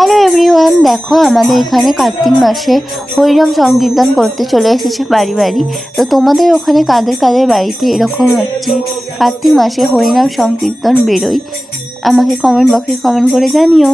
Hello everyone, দেখো আমাদের এখানে কার্তিক মাসে হরিনাম সংকীর্তন করতে চলে এসেছে বাড়ি বাড়ি। তো তোমাদের ওখানে কাদের কাদের বাড়িতে এরকম হচ্ছে কার্তিক মাসে হরিনাম সংকীর্তন বেরোয়, আমাকে কমেন্ট বক্সে কমেন্ট করে জানিও।